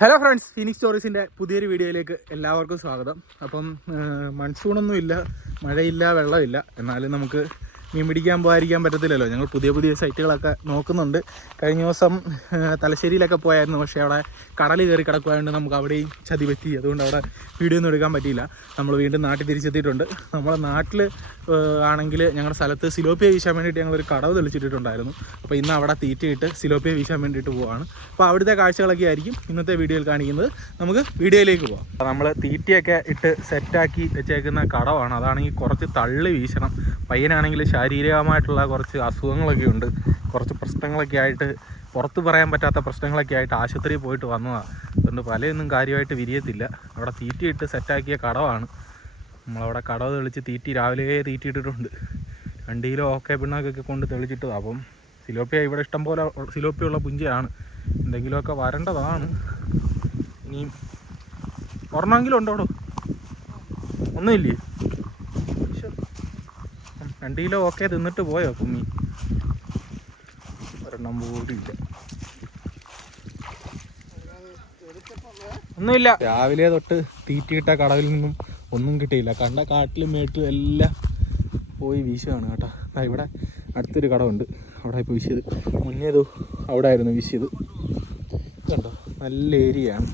Hello friends phoenix സ്റ്റോറീസിന്റെ പുതിയൊരു വീഡിയോയിലേക്ക് എല്ലാവർക്കും സ്വാഗതം. അപ്പം മൺസൂണൊന്നും ഇല്ല മഴയില്ല വെള്ളമില്ല. എന്നാലും നമുക്ക് മീൻ പിടിക്കാൻ പോകാതിരിക്കാൻ പറ്റത്തില്ലല്ലോ. ഞങ്ങൾ പുതിയ പുതിയ സൈറ്റുകളൊക്കെ നോക്കുന്നുണ്ട്. കഴിഞ്ഞ ദിവസം തലശ്ശേരിയിലൊക്കെ പോയായിരുന്നു. പക്ഷേ അവിടെ കടൽ കയറി കിടക്കുകയായതുകൊണ്ട് നമുക്ക് അവിടെയും ചതി പറ്റി. അതുകൊണ്ട് അവിടെ വീഡിയോ ഒന്നും എടുക്കാൻ പറ്റിയില്ല. നമ്മൾ വീണ്ടും നാട്ടിൽ തിരിച്ചെത്തിയിട്ടുണ്ട്. നമ്മുടെ നാട്ടിൽ ആണെങ്കിൽ ഞങ്ങളുടെ സ്ഥലത്ത് സിലോപ്പിയ വീശാൻ വേണ്ടിയിട്ട് ഞങ്ങളൊരു കടവ് തെളിച്ചിട്ടുണ്ടായിരുന്നു അപ്പോൾ ഇന്ന് അവിടെ തീറ്റയിട്ട് സിലോപ്പിയ വീശാൻ വേണ്ടിയിട്ട് പോവാണ്. അപ്പോൾ അവിടുത്തെ കാഴ്ചകളൊക്കെ ആയിരിക്കും ഇന്നത്തെ വീഡിയോയിൽ കാണിക്കുന്നത്. നമുക്ക് വീഡിയോയിലേക്ക് പോവാം. നമ്മൾ തീറ്റയൊക്കെ ഇട്ട് സെറ്റാക്കി വെച്ചേക്കുന്ന കടവാണ്. അതാണെങ്കിൽ കുറച്ച് തള്ളി വീശണം. പയ്യനാണെങ്കിൽ ശാരീരികമായിട്ടുള്ള കുറച്ച് അസുഖങ്ങളൊക്കെ ഉണ്ട്. കുറച്ച് പ്രശ്നങ്ങളൊക്കെ ആയിട്ട് പുറത്ത് പറയാൻ പറ്റാത്ത പ്രശ്നങ്ങളൊക്കെ ആയിട്ട് ആശുപത്രിയിൽ പോയിട്ട് വന്നതാണ് അതുകൊണ്ട് പലയൊന്നും കാര്യമായിട്ട് വിരിയത്തില്ല. അവിടെ തീറ്റയിട്ട് സെറ്റാക്കിയ കടവാണ്. നമ്മളവിടെ കടവ് തെളിച്ച് തീറ്റി രാവിലെ തീറ്റിയിട്ടിട്ടുണ്ട്. രണ്ട് കിലോ ഓക്കെ പിണ്ണാക്കൊക്കെ കൊണ്ട് തെളിച്ചിട്ടതാണ് അപ്പം സിലോപ്പിയ ഇവിടെ ഇഷ്ടം പോലെ സിലോപ്പിയുള്ള പുഞ്ചയാണ്. എന്തെങ്കിലുമൊക്കെ വരേണ്ടതാണ്. ഇനിയും ഒരെണ്ണമെങ്കിലും ഉണ്ടോ ഒന്നുമില്ലേ? രണ്ട് കിലോ ഓക്കെ തിന്നിട്ട് പോയോ കുമ്മി ഒരെണ്ണം പോലും ഇല്ല. ഒന്നുമില്ല. രാവിലെ തൊട്ട് തീറ്റിയിട്ട കടവിൽ നിന്നും ഒന്നും കിട്ടിയില്ല. കണ്ട കാട്ടിലും മേട്ടിലും എല്ലാം പോയി വീശുകയാണ് കേട്ടോ. ഇവിടെ അടുത്തൊരു കടമുണ്ട് അവിടെ പോയി വീശിയത്. ദോ അവിടെ ആയിരുന്നു വീശിയത്. കണ്ടോ? നല്ല ഏരിയയാണ്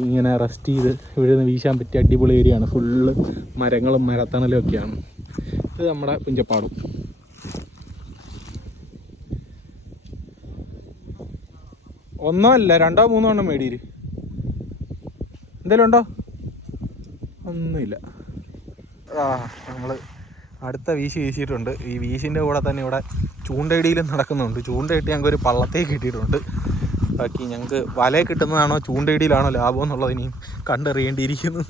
ഇങ്ങനെ റെസ്റ്റ് ചെയ്ത് ഇവിടെ നിന്ന് വീശാൻ പറ്റിയ അടിപൊളി ഏരിയയാണ് ഫുള്ള് മരങ്ങളും മരത്തണലും ഒക്കെയാണ്. ഇത് നമ്മുടെ പുഞ്ചപ്പാടും ഒന്നോ അല്ല രണ്ടോ മൂന്നോ എണ്ണം മേടിയിര്. എന്തേലും ഉണ്ടോ? ഒന്നുമില്ല. ആ നമ്മൾ അടുത്ത വീശി വീശിയിട്ടുണ്ട്. ഈ വീശിന്റെ കൂടെ തന്നെ ഇവിടെ ചൂണ്ടയിടിയിലും നടക്കുന്നുണ്ട്. ചൂണ്ടയിട്ട് ഞങ്ങൾക്ക് ഒരു പള്ളത്തേക്ക് കിട്ടിയിട്ടുണ്ട്. ബാക്കി ഞങ്ങൾക്ക് വലയെ കിട്ടുന്നതാണോ ചൂണ്ടയിടിയിലാണോ ലാഭം എന്നുള്ളത് ഇനിയും കണ്ടറിയേണ്ടിയിരിക്കുന്നു.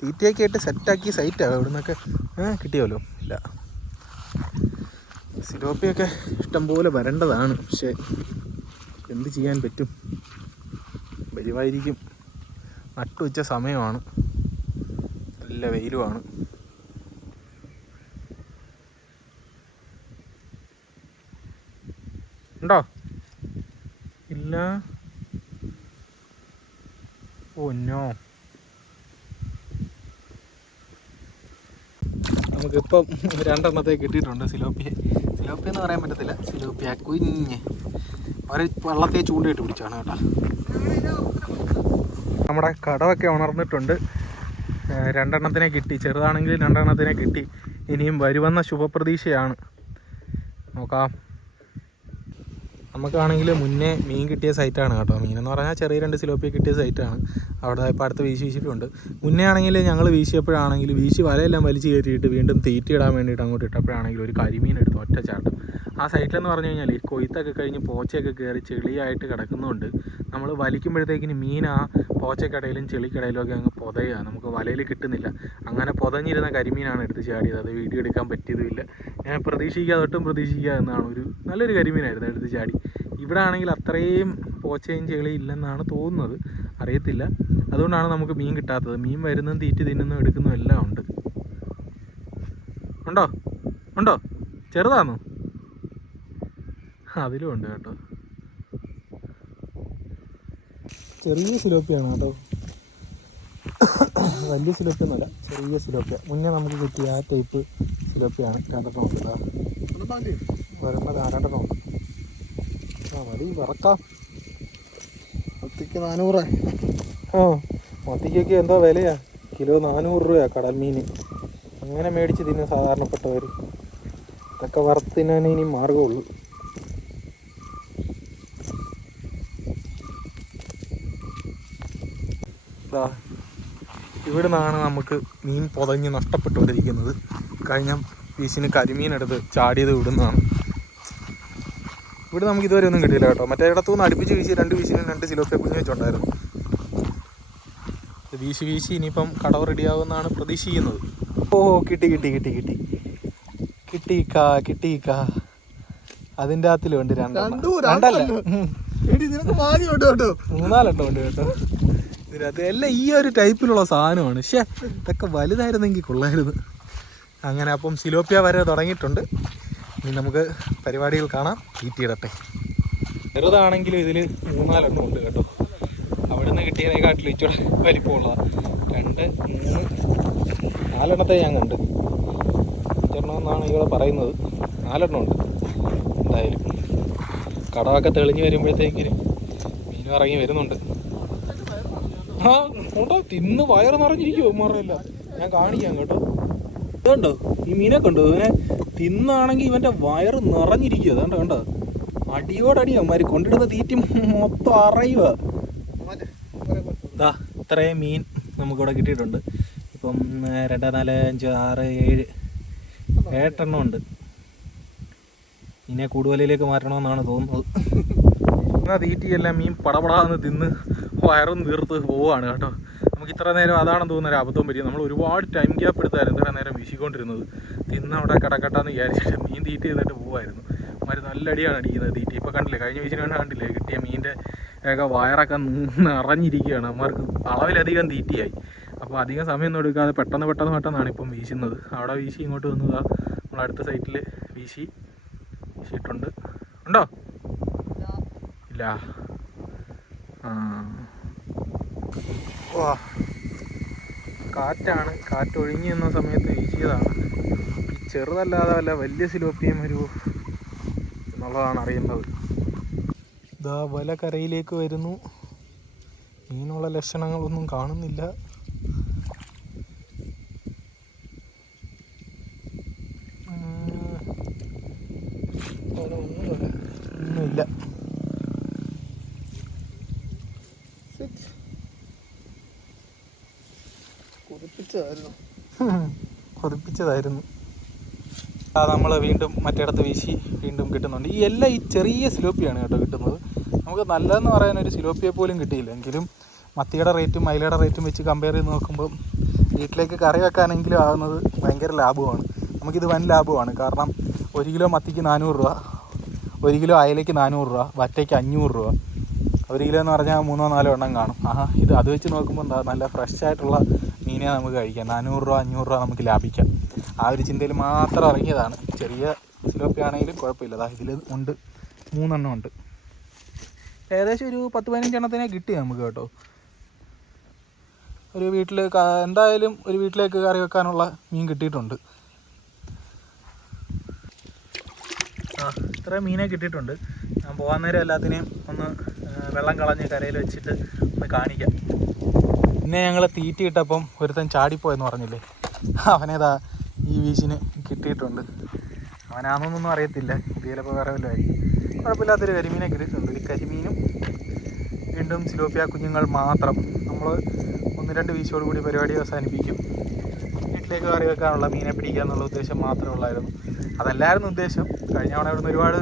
തീറ്റയൊക്കെ ആയിട്ട് സെറ്റാക്കി സൈറ്റാണ് ഇവിടെ നിന്നൊക്കെ ഏഹ് കിട്ടിയല്ലോ. ഇല്ല. സിലോപ്പിയൊക്കെ ഇഷ്ടംപോലെ വരേണ്ടതാണ്. പക്ഷേ എന്ത് ചെയ്യാൻ പറ്റും? വരുമായിരിക്കും നട്ടുവെച്ച സമയമാണ്. നല്ല വെയിലുമാണ്. ഉണ്ടോ? ഇല്ല. ഓ ഒന്നോ നമുക്കിപ്പം രണ്ടെണ്ണത്തെ കിട്ടിയിട്ടുണ്ട് സിലോപ്പിയ. സിലോപ്പി എന്ന് പറയാൻ പറ്റത്തില്ല. സിലോപ്പിയ കുഞ്ഞ്. ഒരു വള്ളത്തെ ചൂണ്ടയിട്ട് പിടിച്ചാണ് കേട്ടോ. നമ്മുടെ കടവൊക്കെ ഉണർന്നിട്ടുണ്ട്. രണ്ടെണ്ണത്തിനെ കിട്ടി. ചെറുതാണെങ്കിൽ രണ്ടെണ്ണത്തിനെ കിട്ടി. ഇനിയും വരുവെന്ന ശുഭപ്രതീക്ഷയാണ്. നോക്കാം. നമുക്കാണെങ്കിൽ മുന്നേ മീൻ കിട്ടിയ സൈറ്റാണ് കേട്ടോ. മീൻ എന്ന് പറഞ്ഞാൽ ചെറിയ രണ്ട് സിലോപ്പിയ കിട്ടിയ സൈറ്റാണ്. അവിടെ ഇപ്പോൾ അടുത്ത് വീശി വീശിയിട്ടുണ്ട്. മുന്നേ ആണെങ്കിൽ ഞങ്ങൾ വീശിയപ്പോഴാണെങ്കിൽ വീശി വലയെല്ലാം വലിച്ചു കയറ്റിയിട്ട് വീണ്ടും തീറ്റി ഇടാൻ വേണ്ടിയിട്ട് അങ്ങോട്ട് ഇട്ടപ്പോഴാണെങ്കിൽ ഒരു കരിമീൻ എടുത്തു ഒറ്റ ചാട്ടം. ആ സൈറ്റിലെന്ന് പറഞ്ഞു കഴിഞ്ഞാൽ ഈ കൊയ്ത്തൊക്കെ കഴിഞ്ഞ് പോച്ചയൊക്കെ കയറി ചെളിയായിട്ട് കിടക്കുന്നുണ്ട് നമ്മൾ വലിക്കുമ്പോഴത്തേക്കിന് മീൻ ആ പോച്ചക്കടയിലും ചെളിക്കടയിലും ഒക്കെ അങ്ങ് പുതയുക നമുക്ക് വലയിൽ കിട്ടുന്നില്ല. അങ്ങനെ പുതഞ്ഞിരുന്ന കരിമീനാണ് എടുത്ത് ചാടിയത്. അത് വീഡിയോ എടുക്കാൻ പറ്റിയതുമില്ല ഞാൻ പ്രതീക്ഷിക്കാതെ ഒട്ടും പ്രതീക്ഷിക്കാതെ എന്നാണ് ഒരു നല്ലൊരു കരിമീനായിരുന്നു എടുത്ത് ചാടി. ഇവിടെ ആണെങ്കിൽ അത്രയും പോച്ചയും ചെളി ഇല്ലെന്നാണ് തോന്നുന്നത്. അറിയത്തില്ല. അതുകൊണ്ടാണ് നമുക്ക് മീൻ കിട്ടാത്തത്. മീൻ വരുന്നതും തീറ്റി തിന്നുന്നതും എടുക്കുന്നതും എല്ലാം ഉണ്ട്. ഉണ്ടോ? ഉണ്ടോ? ചെറുതാണോ അതിലും ഉണ്ട് കേട്ടോ. ചെറിയ സിലോപ്പിയാണ് കേട്ടോ. വലിയ സിലോപ്പി ഒന്നുമല്ല ചെറിയ സിലോപ്പിയ. മുന്നേ നമുക്ക് കിട്ടിയ ആ ടൈപ്പ് സിലോപ്പിയാണ്. രണ്ടെണ്ണം ഉണ്ട് ഇതാ. ഒരെണ്ണം ആ രണ്ടെണ്ണം ഉണ്ട്. മതി വറക്കാം. മത്തിക്ക് നാനൂറ്. ഓ മത്തിക്കൊക്കെ എന്തോ വിലയാ? കിലോ നാനൂറ് രൂപയാ കടൽ മീൻ അങ്ങനെ മേടിച്ച് തിന്നും സാധാരണപ്പെട്ടവർ ഇതൊക്കെ വറുത്ത് ഇനി മാർഗമുള്ളൂ ഇവിടെ നിന്നാണ് നമുക്ക് മീൻ പൊതഞ്ഞ് നഷ്ടപ്പെട്ടുകൊണ്ടിരിക്കുന്നത് കഴിഞ്ഞ വീശിന് കരിമീൻ എടുത്ത് ചാടിയത് ഇവിടുന്നാണ്. ഇവിടെ നമുക്ക് ഇതുവരെ ഒന്നും കിട്ടിയില്ല കേട്ടോ. മറ്റേ ഇടത്തു നിന്ന് അടുപ്പിച്ച് വീശി രണ്ട് വീശിനും രണ്ട് സിലോപ്പിയ കുഞ്ഞു വെച്ചുണ്ടായിരുന്നു. വീശി വീശി ഇനിയിപ്പം കടവ് റെഡിയാവുമെന്നാണ് പ്രതീക്ഷിക്കുന്നത്. ഓ കിട്ടി കിട്ടി കിട്ടി കിട്ടി. കിട്ടിക്കാ കിട്ടിക്കാ അതിന്റെ രണ്ടല്ല. ഭാഗ്യം ഉണ്ട് കേട്ടോ. മൂന്നാലെണ്ണം ഉണ്ട് കേട്ടോ. ഇതിനകത്ത് എല്ലാം ഈ ഒരു ടൈപ്പിലുള്ള സാധനമാണ്. പക്ഷേ ഇതൊക്കെ വലുതായിരുന്നെങ്കിൽ കൊള്ളായിരുന്നു. അങ്ങനെ അപ്പം സിലോപ്പിയ വരെ തുടങ്ങിയിട്ടുണ്ട്. ഇനി നമുക്ക് പരിപാടികൾ കാണാം. തീറ്റിയിടട്ടെ ചെറുതാണെങ്കിലും ഇതിൽ മൂന്നാലെണ്ണം ഉണ്ട് കേട്ടോ. അവിടെ നിന്ന് കിട്ടിയതിനെക്കാട്ടിൽ ഇച്ചിരി വലിപ്പമുള്ളതാണ് രണ്ട് മൂന്ന് നാലെണ്ണത്തെ ഞാൻ കണ്ട്. അഞ്ചെണ്ണം എന്നാണ് ഇവിടെ പറയുന്നത്. നാലെണ്ണം ഉണ്ട്. എന്തായാലും. കടമൊക്കെ തെളിഞ്ഞ് വരുമ്പോഴത്തേക്കിന് മീൻ ഇറങ്ങി വരുന്നുണ്ട്. ആ ഉണ്ടോ? തിന്ന് വയറ് നിറഞ്ഞിരിക്കുമോ മാറില്ല ഞാൻ കാണിക്കാം കേട്ടോ. ഇതുണ്ടോ? ഈ മീനെ കണ്ടു. ഇവനെ തിന്നാണെങ്കിൽ ഇവന്റെ വയറ് നിറഞ്ഞിരിക്കുക അതുകൊണ്ട് കണ്ടോ? അടിയോടടി അവന്മാർ കൊണ്ടിടുന്ന തീറ്റി മൊത്തം അറിയുക ഇതാ ഇത്രയും മീൻ നമുക്കിവിടെ കിട്ടിയിട്ടുണ്ട്. ഇപ്പം രണ്ട് നാല് അഞ്ച് ആറ് ഏഴ് ഏട്ടെണ്ണം ഉണ്ട്. ഇനി കൂടുതലിലേക്ക് മാറ്റണമെന്നാണ് തോന്നുന്നത്. എന്നാൽ തീറ്റിയെല്ലാം മീൻ പടപടാന്ന് തിന്ന് വയറും തീർത്ത് പോവാണ് കേട്ടോ. നമുക്ക് ഇത്ര നേരം അതാണെന്ന് തോന്നുന്ന ഒരു അബദ്ധം വരിക നമ്മൾ ഒരുപാട് ടൈം ഗ്യാപ്പ് എടുത്തായിരുന്നു ഇത്ര നേരം വീശിക്കൊണ്ടിരുന്നത്. തിന്ന അവിടെ കടക്കട്ടാന്ന് വിചാരിച്ചിട്ട് മീൻ തീറ്റ് ചെയ്തിട്ട് പോവായിരുന്നു. അവന്മാർ നല്ല അടിയാണ് അടിക്കുന്നത് തീറ്റി. ഇപ്പോൾ കണ്ടില്ലേ കഴിഞ്ഞ വീശിന് വേണ്ട കണ്ടില്ലേ കിട്ടിയ മീന്റെ ഒക്കെ വയറൊക്കെ നിറഞ്ഞിരിക്കുകയാണ്. അമ്മമാർക്ക് അളവിലധികം തീറ്റിയായി. അപ്പോൾ അധികം സമയമൊന്നും എടുക്കാതെ പെട്ടെന്ന് പെട്ടെന്ന് പെട്ടെന്നാണ് ഇപ്പം വീശുന്നത്. അവിടെ വീശി ഇങ്ങോട്ട് വന്നതാ നമ്മൾ അടുത്ത സൈറ്റിൽ വീശി വീശിയിട്ടുണ്ട്. ഉണ്ടോ? ഇല്ല. ആ. വാ കാറ്റാണ്. കാറ്റ് ഒഴിഞ്ഞു നിന്ന സമയത്ത് വീശിയതാണ്. ചെറുതല്ലാതെ വല്ല വലിയ സിലോപ്പിയും ഒരു എന്നുള്ളതാണ് അറിയേണ്ടത്. ഇതാ വല കരയിലേക്ക് വരുന്നു. മീനുള്ള ലക്ഷണങ്ങളൊന്നും കാണുന്നില്ല ഉം. അവിടെ ഒന്നുമില്ല. ഒന്നുമില്ല കൊതിപ്പിച്ചതായിരുന്നു ആ നമ്മൾ വീണ്ടും മറ്റേടത്ത് വീശി വീണ്ടും കിട്ടുന്നുണ്ട്. ഈ എല്ലാം ഈ ചെറിയ സിലോപ്പിയാണ് കേട്ടോ കിട്ടുന്നത്. നമുക്ക് നല്ലതെന്ന് പറയാൻ ഒരു സിലോപ്പിയെ പോലും കിട്ടിയില്ല. എങ്കിലും മത്തിയുടെ റേറ്റും മൈലയുടെ റേറ്റും വെച്ച് കമ്പയർ ചെയ്ത് നോക്കുമ്പോൾ വീട്ടിലേക്ക് കറി വെക്കാനെങ്കിലും ആകുന്നത് ഭയങ്കര ലാഭമാണ്. നമുക്കിത് വൻ ലാഭമാണ്. കാരണം ഒരു കിലോ മത്തിക്ക് നാനൂറ് രൂപ ഒരു കിലോ അയലയ്ക്ക് നാനൂറ് രൂപ വറ്റയ്ക്ക് അഞ്ഞൂറ് രൂപ. ഒരു കിലോ എന്ന് പറഞ്ഞാൽ മൂന്നോ നാലോ എണ്ണം കാണും. ആ ഇത് അത് വെച്ച് നോക്കുമ്പോൾ എന്താ നല്ല ഫ്രഷ് ആയിട്ടുള്ള മീനെ നമുക്ക് കഴിക്കാം. നാനൂറ് രൂപ അഞ്ഞൂറ് രൂപ നമുക്ക് ലാഭിക്കാം. ആ ഒരു ചിന്തയിൽ മാത്രം ഇറങ്ങിയതാണ്. ചെറിയ സിലോപ്പി ആണെങ്കിലും കുഴപ്പമില്ല. അതാ ഇതിൽ ഉണ്ട്. മൂന്നെണ്ണം ഉണ്ട്. ഏകദേശം ഒരു പത്ത് പതിനഞ്ചെണ്ണത്തിനെ കിട്ടി നമുക്ക് കേട്ടോ. ഒരു വീട്ടിൽ എന്തായാലും ഒരു വീട്ടിലേക്ക് കറി വെക്കാനുള്ള മീൻ കിട്ടിയിട്ടുണ്ട്. ആ ഇത്ര മീനെ കിട്ടിയിട്ടുണ്ട്. ഞാൻ പോകാൻ നേരം എല്ലാത്തിനെയും ഒന്ന് വെള്ളം കളഞ്ഞ് കരയിൽ വെച്ചിട്ട് ഒന്ന് കാണിക്കാം. പിന്നെ ഞങ്ങൾ തീറ്റ ഇട്ടപ്പം ഒരുത്തൻ ചാടിപ്പോയെന്ന് പറഞ്ഞില്ലേ? അവനേതാ ഈ വീശിന് കിട്ടിയിട്ടുണ്ട്. അവനാണെന്നൊന്നും അറിയത്തില്ല. ഇത് ചിലപ്പോൾ വേറെ വല്ലതായിരിക്കും കുഴപ്പമില്ലാത്തൊരു കരിമീനെ കിട്ടിയിട്ടുണ്ട്. ഈ കരിമീനും വീണ്ടും സിലോപ്പിയ കുഞ്ഞുങ്ങൾ മാത്രം. നമ്മൾ ഒന്ന് രണ്ട് വീശോട് കൂടി പരിപാടി അവസാനിപ്പിക്കും. വീട്ടിലേക്ക് കറി വെക്കാനുള്ള മീനെ പിടിക്കുക എന്നുള്ള ഉദ്ദേശം മാത്രമേ ഉള്ളായിരുന്നു. അതല്ലായിരുന്നു ഉദ്ദേശം. കഴിഞ്ഞ തവണ ഇവിടുന്ന് ഒരുപാട്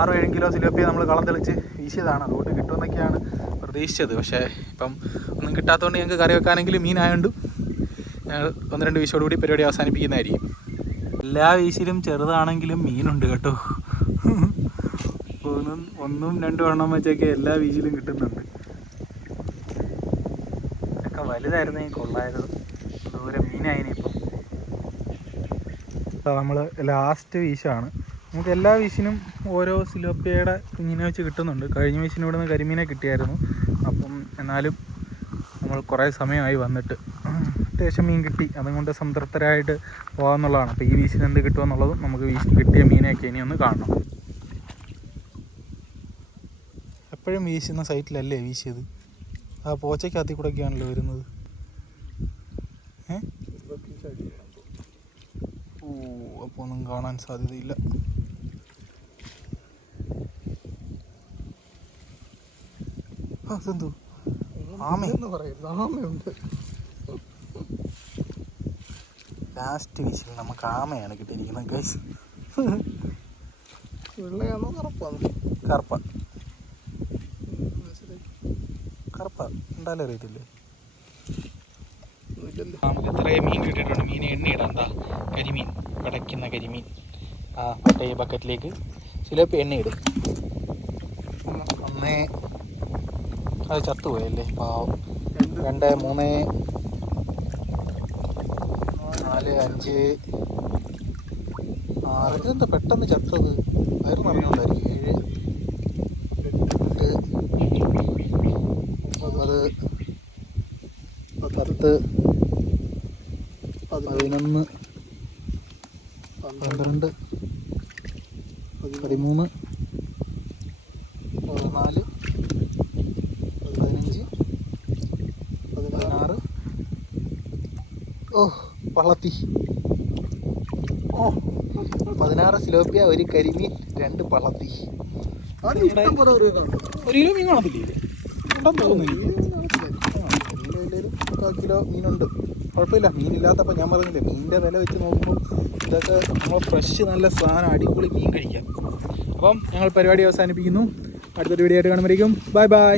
ആറോ ഏഴും കിലോ സിലോപ്പിയ നമ്മൾ കളം തെളിച്ച് വീശിയതാണ്. അതുകൊണ്ട് കിട്ടുമെന്നൊക്കെയാണ് പ്രതീക്ഷിച്ചത്. പക്ഷേ ഇപ്പം ഒന്നും കിട്ടാത്തതുകൊണ്ട് ഞങ്ങൾക്ക് കറി വെക്കാനെങ്കിലും മീനായതുകൊണ്ട് ഞങ്ങൾ ഒന്ന് രണ്ട് വീശോട് കൂടി പരിപാടി അവസാനിപ്പിക്കുന്നതായിരിക്കും. എല്ലാ വീശിലും ചെറുതാണെങ്കിലും മീനുണ്ട് കേട്ടോ. ഒന്നും ഒന്നും രണ്ടും എണ്ണം വെച്ചൊക്കെ എല്ലാ വീശിലും കിട്ടുന്നുണ്ട്. ഒക്കെ വലുതായിരുന്നെങ്കിൽ കൊള്ളായിരുന്നു. ദൂരെ മീനായിന് ഇപ്പം. നമ്മൾ ലാസ്റ്റ് വീശാണ്. നമുക്ക് എല്ലാ വീശിനും ഓരോ സിലോപ്പിയയുടെ കുഞ്ഞിനെ വെച്ച് കിട്ടുന്നുണ്ട്. കഴിഞ്ഞ വീശിന് കരിമീനെ കിട്ടിയായിരുന്നു. അപ്പം എന്നാലും നമ്മൾ കുറേ സമയമായി വന്നിട്ട് അത്യാവശ്യം മീൻ കിട്ടി. അതുകൊണ്ട് സംതൃപ്തരായിട്ട് പോകാമെന്നുള്ളതാണ്. അപ്പോൾ ഈ വീശിന് എന്ത് കിട്ടുമെന്നുള്ളതും നമുക്ക് വീശിന് കിട്ടിയ മീനെയൊക്കെ ഇനി ഒന്ന് കാണണം. എപ്പോഴും വീശുന്ന സൈറ്റിലല്ലേ വീശിയത്? ആ പോച്ചയ്ക്കകത്തിൽ കൂടെയൊക്കെയാണല്ലോ വരുന്നത്. ഏ? ഓ അപ്പോൾ ഒന്നും കാണാൻ സാധ്യതയില്ല. ആ, ഇതെന്തോ ആമ. എന്ന് പറയുന്നത് ആമയുണ്ട്. ലാസ്റ്റ് വീശിൽ നമുക്ക് ആമയാണ് കിട്ടിയിരിക്കുന്നത് ഗൈസ് വെള്ളയാണോ കറപ്പാണോ? കറുപ്പ. കറുപ്പ. എന്തായാലും അറിയത്തില്ലേ? നമുക്ക് ഇത്രയും മീൻ കിട്ടിയിട്ടുണ്ട്. മീൻ എണ്ണയിടണ്ട കരിമീൻ. പടയ്ക്കുന്ന കരിമീൻ. ആ മറ്റേ ഈ ബക്കറ്റിലേക്ക് ചിലപ്പോൾ ഇടും ഒന്നേ അത് ചത്തുപോയല്ലേ? പാവം. രണ്ട് മൂന്ന് നാല് അഞ്ച് ആറ്. ഇതെന്താ പെട്ടെന്ന് ചത്തത്? വയറ് നിറഞ്ഞോണ്ടായിരിക്കും ഏഴ് എട്ട് ഒമ്പത് പത്ത് പതിനൊന്ന് പന്ത്രണ്ട് പതിമൂന്ന് പതിനാല് പതിനഞ്ച് പതിനാറ് ഓ പള്ളത്തി. ഓ പതിനാറ് സിലോപ്പിയ ഒരു കരിമീൻ രണ്ട് പള്ളത്തി. ഒരു കിലോ മീൻ കാണത്തില്ലേ? കിലോ മീനുണ്ട്. കുഴപ്പമില്ല മീനില്ലാത്തപ്പോൾ ഞാൻ പറഞ്ഞില്ലേ മീനിന്റെ വില വെച്ച് നോക്കുമ്പോൾ ഇതൊക്കെ നമ്മൾ ഫ്രഷ് നല്ല സാധനം അടിപൊളി മീൻ കഴിക്കാം. അപ്പം ഞങ്ങൾ പരിപാടി അവസാനിപ്പിക്കുന്നു. അടുത്തൊരു വീഡിയോ ആയിട്ട് കാണുമ്പോഴേക്കും. Bye bye